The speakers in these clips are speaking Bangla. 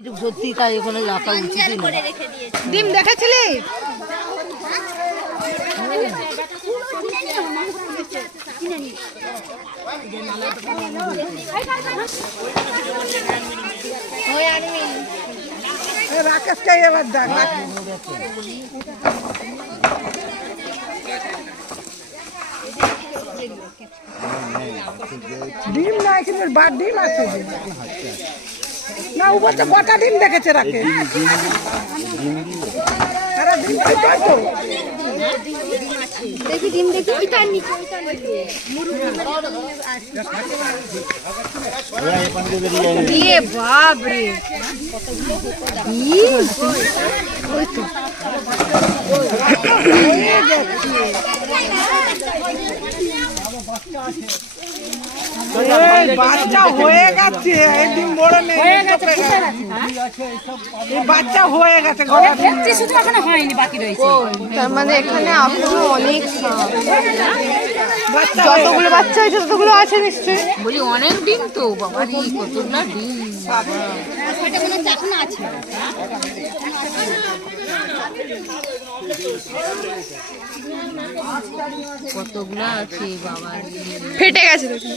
সত্যি তাই ওখানে রাখা উচিত না ডিম দেখেছিলি রাকেশকে এবার দেখ ডিম নাই কিন্তু বার ডিম আছে। না ও বলছে কটা ডিম দেখেছে রাকেশ আরে ডিম তো তাই তো। দেখি ডিম দেখি ওইটা নিচে ওইটা নিচে। ইয়ে বাপ রে এই বাচ্চা হয়ে গেছে ডিম বড় নেই বাচ্চা হয়ে গেছে শুধু এখনও হয়নি বাকি রয়েছে। তার মানে এখানে এখনও অনেক যতগুলো বাচ্চা হয়েছে ততগুলো আছে নিশ্চয়ই। বলি অনেক ডিম তো বাবা কতগুলা আছে। কতগুলা আছে বাবা ফেটে গেছে দেখুন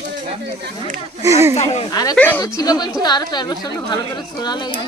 আরেকটা তো ছিল বলছিল আরেকটা একবার সঙ্গে ভালো করে সরালে এই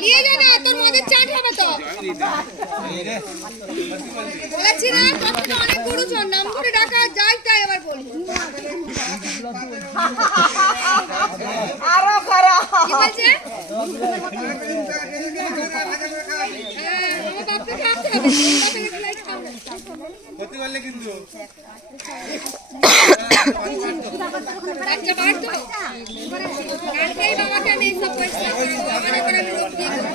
নিয়ে নে না তোর মধ্যে চাট হবে তো বলেছি না তোর থেকে অনেক গুরুজন নাম করে ডাকা যাই তাই আবার বলি আরও খারাপ কি বলছে হ্যাঁ, আমার বাপকে খাওয়াতে হবে। বাপকে খেলাই খাওয়াবে। বাচ্চা বাড়তো? কালকেই বাবাকে আমি এইসব পরিষ্কার করে দেবো। আমার এবার আমি রোগ দিয়ে দেবো।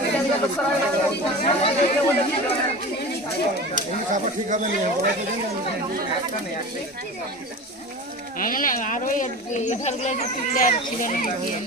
আমি না আরও এধারগুলো যে তুললে আর ছিল না দিয়ে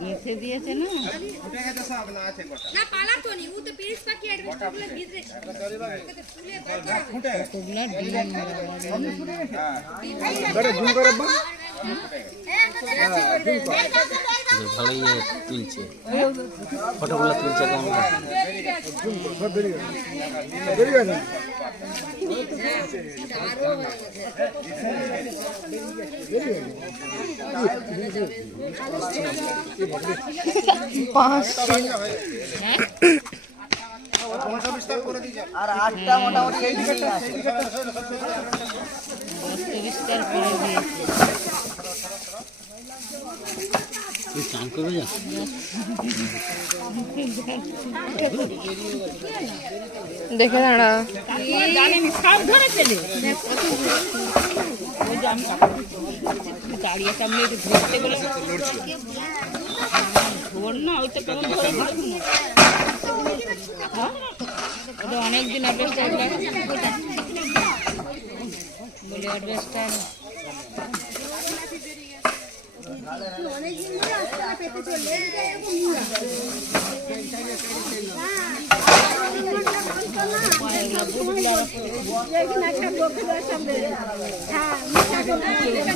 গেঁথে দিয়েছে না? না পালাতো নি তো পিরিচ পাখি অ্যাডভেস্টারগুলো ভিতরে ওকে তো ফুলে বের করে কতগুলা ডিম বাবা রে। ভালোই ইয়ে তুলছে ফটোগুলো তুলছে কেমন পাঁচশো পরিষ্কার করে দিয়েছে তুই চান করবে যা দেখে দাঁড়া জানেনি সব ধরে ফেলে ওই যে আমি দাঁড়িয়ে সামনে একটু ধরতে বলে ধর না ওইটা কেমন ওটা অনেকদিন অ্যাডভেস্টার বলে অ্যাডভেস্টার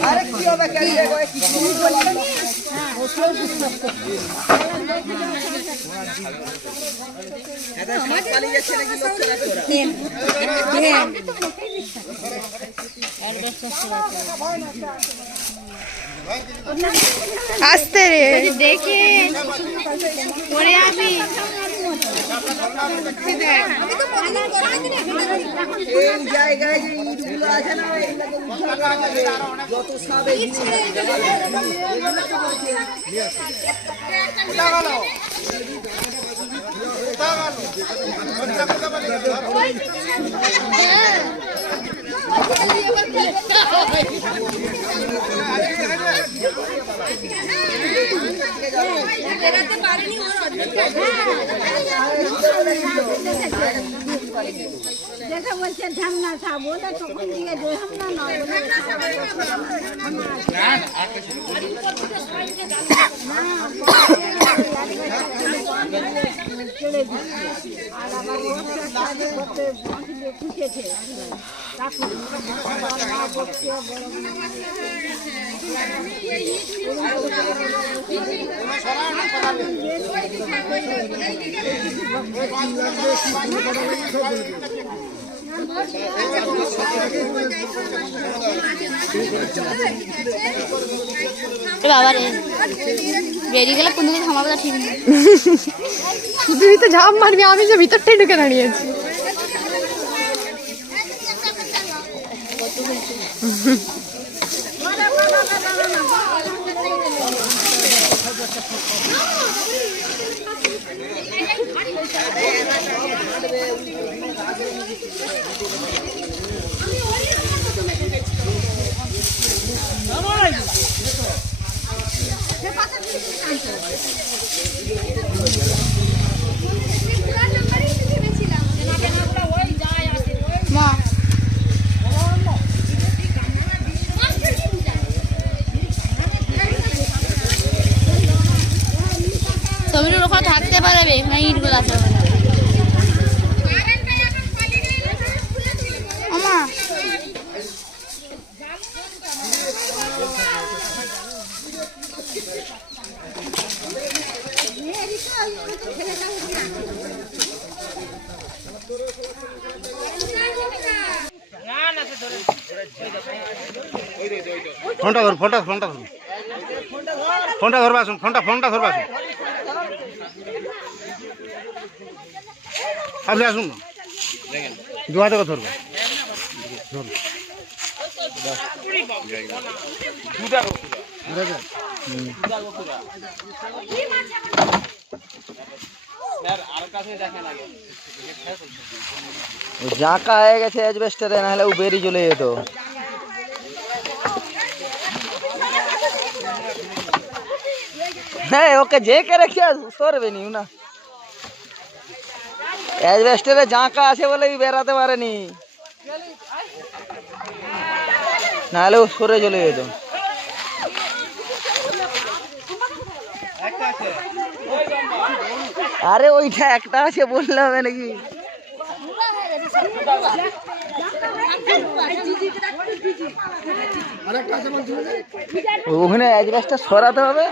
আরে কি হবে আসতে রে। দেখে। পরে আসি। এই জায়গায় যে আছে नहीं যেটা বলছে ঢামনা সাপ ওটা তখন দিয়ে দে হামনা নয় আর আবার করতে খুঁজেছে এ বাবা রে। বেরিয়ে গেলে কোন দিকে থামাবে ঠিক নেই। তুই তো ঝাঁপ মারবি আমি যে ভিতরটাই ঢুকে দাঁড়িয়েছি মা ছবিটার থাকতে পারবে এখানে ইটগুলো আছে ফোনটা ধর ফোনটা ফোনটা ধর ফোনটা ধরবা আসুন। ফোনটা ফোনটা ধরবা আসুন। আপনি আসুন না দু হাতে করে ধরবা ধরুন। হুম। জাঁকা হয়ে গেছে অ্যাজবেস্টারে নাহলে ও বেরিয়ে চলে যেত হ্যাঁ ওকে যে কে রেখে সরবে নি না অ্যাজবেস্টারে জাঁকা আছে বলেই বেরাতে পারেনি। নাহলে সরে চলে যেত। আরে ওইটা একটা আছে বললে হবে নাকি? ওখানে অ্যাজবেস্টার সরাতে হবে?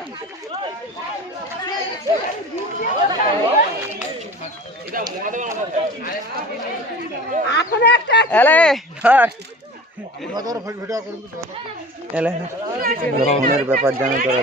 এলে ধর। এলে ফোনের ব্যাপার জানো তোরা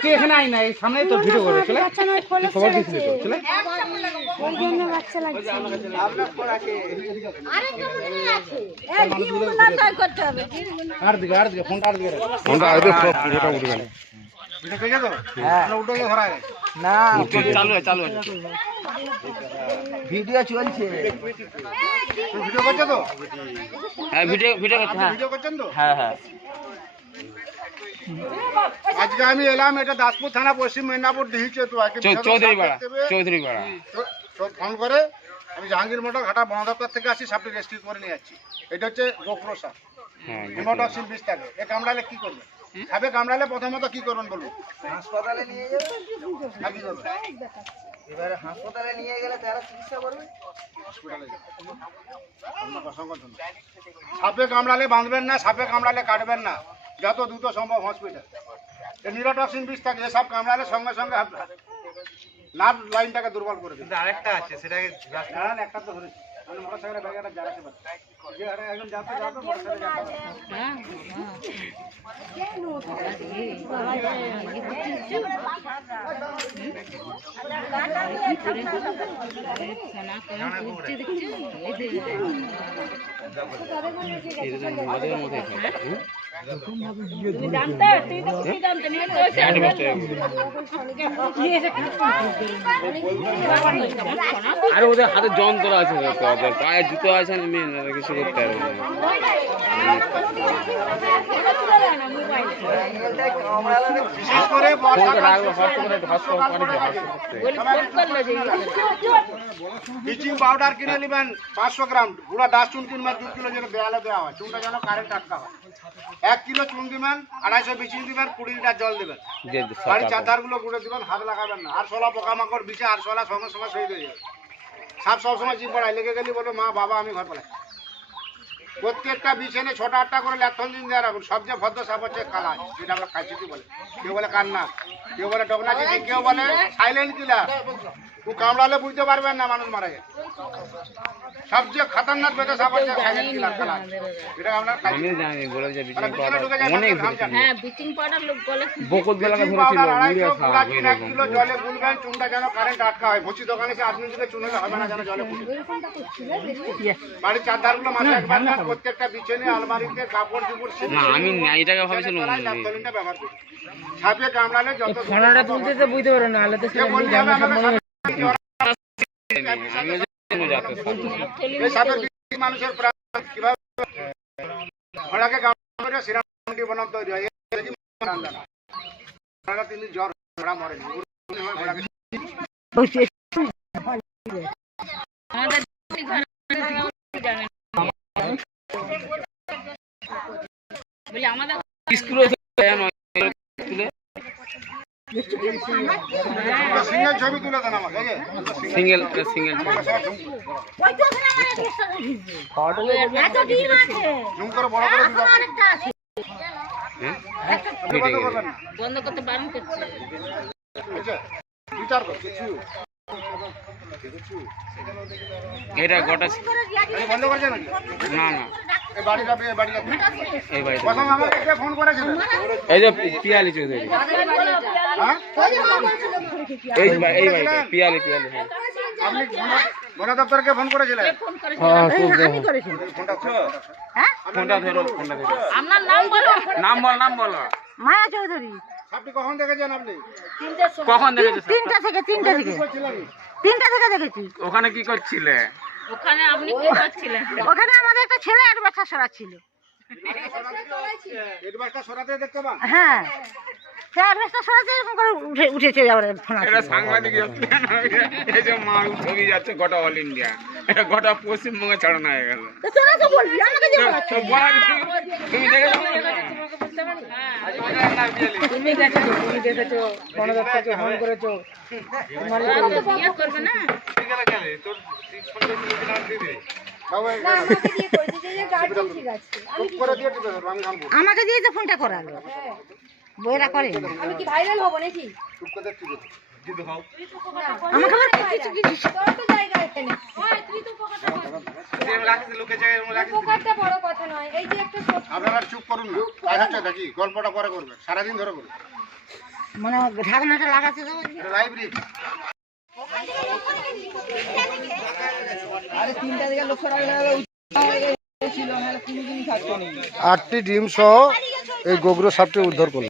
তুই এখানে আই না এই সামনে তো ভিডিও করবে চলে। খবর দিছিলি তো চলে। আর দিকে আর দিকে ফোনটা আর দিকে ফোনটা আর দিকে ফোনটা উঠে গেল। এটা ঠিক আছে তো হ্যাঁ। উঠে গেছে ধরা না চালু আছে চালু আছে ভিডিও চলছে। তুই ভিডিও করছ তো হ্যাঁ ভিডিও ভিডিও করছে হ্যাঁ। ভিডিও করছেন তো হ্যাঁ হ্যাঁ। আজকে আমি এলাম এটা দাসপুর থানা পশ্চিম মেদিনীপুর ডিহিচে তো চৌধুরী পাড়া চৌধুরী পাড়া ফোন করে আমি জাহাঙ্গীর মোটর ঘাটা বন দপ্তর থেকে আসি সাপটি রেস্কিউ করে নিয়ে যাচ্ছি। এটা হচ্ছে গোপ্রো সাপ। হিমোটক্সিন বিষ থাকে এ কামড়ালে কি করবে? সাপে কামড়ালে প্রথমত কি করবেন বলুন? হাসপাতালে নিয়ে যাবে? আর কি করবেন আপনাকে অসংখ্য ধন্যবাদ। সাপে কামড়ালে বাঁধবেন না সাপে কামড়ালে কাটবেন না। যত দ্রুত সম্ভব হসপিটাল নিরোটক্সিন বিষ থাকে এসব কামড়ালে সঙ্গে সঙ্গে নার্ভ লাইনটাকে দুর্বল করে দিন আরেকটা আছে সেটাকে হ্যাঁ একটা তো ধরেছি। আমি আরে ওদের হাতে যন্ত্র আছে পায়ের পায়ে জুতো আছে না কিছু করতে পারবে বিশেষ করে ব্লিচিং পাউডার কিনে নেবেন পাঁচশো গ্রাম পুরো ডাস চুন কিনবেন দু কিলো যেন দেওয়ালে দেওয়া হয় চুনটা যেন কারেন্ট আটকা হয়। এক কিলো চুন দিবেন আড়াইশো ব্লিচিং দিবেন কুড়ি লিটার জল দেবেন। বাড়ির চারধারগুলো গুঁড়ে দিবেন হাত লাগাবেন না। আর সোলা পোকামাকড় বিছে আর সোলা সঙ্গে সঙ্গে শহীদ হয়ে যাবে। সাপ সবসময় জিম পড়ায় লেগে গেলি বলো মা বাবা আমি ঘর পড়াই প্রত্যেকটা বিছানে ছোট আটটা করে ল্যাথন দিন দেওয়া রাখুন। সবচেয়ে ভদ্র সাপ হচ্ছে কালা যেটা আমরা কাছিটি বলে? কেউ বলে কান্না, কেউ বলে ডগনা কেউ বলে সাইলেন্ট কিলার ও কামড়ালে বুঝতে পারবেন না মানুষ মারা যায় সবচেয়ে খতরনাক বেটা সাপ এটা আমরা আমি জানি বলে যে মানে বিচিং পাউডার অনেক ঘাম ধরেছিল জানে। হ্যাঁ ব্লিচিং পাউডার লোক বলে বকুল বেলাকে ধরেছিল পাউডার খাওয়া গুঁড়া চুন কিলো জলে গুলবেন চুনটা যেন কারেন্ট আটকা হয় ভুচি দোকানে সে আপনি যদি চুন হবে না যেন জলে ফুটে বাড়ির চারধারগুলো মাথায় একবার না, প্রত্যেকটা বিছানে আলমারিতে কাপড় চুপড় না আমি না এটাকে ভাবছিলাম সাপে কামড়ালে যত ফোনাটা তুলতে তো বুঝতে পারো না আলাদা মানুষের প্রাণ কীভাবে ঘোড়াকে কামড়ে সিরামটি বনাম তৈরি হয় তিনি জ্বর ঘোড়া মরেনি আমাদের স্কুলে সিঙ্গেল ছবি তুলে দেন আমাকে সিঙ্গেল সিঙ্গেল দিন। বন্ধ করতে বারণ করছে। বিচার কর, কিছু। এটা গোটা এই বন্ধ করেছে নাকি? না না। এই যে পিয়ালি চৌধুরী। হ্যাঁ? এই যে বা- এই বাড়িতে পিয়ালি পিয়ালি হ্যাঁ। আপনি বন- বন দপ্তরকে ফোন করেছিলেন ফোনটা ফোনটা ধরো ফোনটা ধরো। আপনার নাম বলো। নাম বল নাম বলো। মায়া চৌধুরী। আপনি কখন দেখেছেন আপনি? কখন তিনটা থেকে তিনটা থেকে। তিনটা থেকে দেখেছি। ওখানে কি করছিলে? ওখানে আপনি কি করছিলেন ওখানে আমাদের একটা ছেলে এক বাচ্চা সরা ছিল। এডভার্সটা সরাতে দেখতে পান? হ্যাঁ। এরকম করে উঠে উঠেছে আবার ফোন এটা সাংবাদিক যাচ্ছে না, এই যে মাল ছবি যাচ্ছে গোটা অল ইন্ডিয়া। এটা গোটা পশ্চিমবঙ্গে ছড়ানো হয়ে গেল। তোরা তো বলবি আমাকে তুমি দেখেছ? তুমি দেখেছ তুমি দেখেছ বন ফোন করেছ। করবে না? আমাকে দিয়ে তো ফোনটা করালো। বইরা করে। আমি কি ভাইরাল হব নাকি? চুপ করে টিপে ধরবো। আমাকে আবার কিছু কিছু তোর তো জায়গা এখানে তুই তো পোকাটা পোকাটা বড় কথা নয়। এই যে একটা ছোট আপনারা চুপ করুন না। হচ্ছে দেখি গল্পটা পরে করবেন সারাদিন ধরে করবেন মানে ঢাকনাটা লাগাতে দাও এটা আটটি ডিম সহ এই গোগ্র সাপটি উদ্ধার করল।